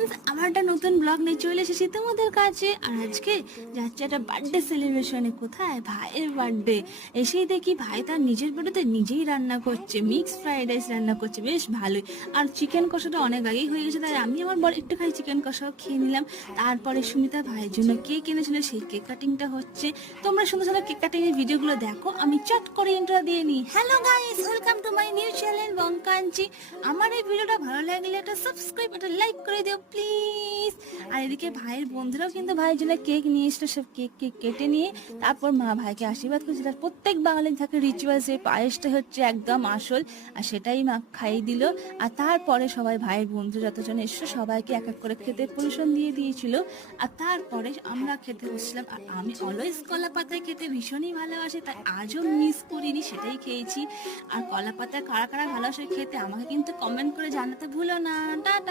Friends, আমার একটা নতুন ব্লগ নিয়ে চলে এসেছি তোমাদের কাছে। আর আজকে যাচ্ছে একটা বার্থডে সেলিব্রেশনে। কোথায়? ভাইয়ের বার্থডে। এসেই দেখি ভাই তার নিজের বাড়িতে নিজেই রান্না করছে, মিক্স ফ্রাইড রাইস রান্না করছে, বেশ ভালোই। আর চিকেন কষাটা অনেক আগেই হয়ে গেছে, তাই আমি আমার বর একটুখানি চিকেন কষাও খেয়ে নিলাম। তারপরে সুমিতা ভাইয়ের জন্য কেক এনেছিল, সেই কেক কাটিংটা হচ্ছে। তোমরা সুন্দর সুন্দর কেক কাটিং এর ভিডিওগুলো দেখো। আমি চট করে ইন্ট্রো দিয়ে নিই। Hello guys, welcome to my new channel Bonkanchi. আমার এই ভিডিওটা ভালো লাগলে একটা সাবস্ক্রাইব, একটা লাইক করে দিও প্লিজ। আর এদিকে ভাইয়ের বন্ধুরাও কিন্তু ভাইয়ের জন্য কেক নিয়ে এসেছিল। সব কেক কেটে নিয়ে তারপর মা ভাইকে আশীর্বাদ করছে। তার প্রত্যেক বাঙালির থাকে রিচুয়ালস, এই পায়েসটা হচ্ছে একদম আসল, আর সেটাই মা খাইয়ে দিল। আর তারপরে সবাই ভাইয়ের বন্ধু যতজন এসেছে সবাইকে এক এক করে খেতে পরিশন দিয়ে দিয়েছিল। আর তারপরে আমরা খেতে বসছিলাম। আর আমি অলওয়েজ কলা পাতায় খেতে ভীষণই ভালোবাসি, তাই আজও মিস করিনি, সেটাই খেয়েছি। আর কলা পাতায় কারা কারা ভালোবাসে খেতে আমাকে কিন্তু কমেন্ট করে জানাতে ভুলো না। টাটা।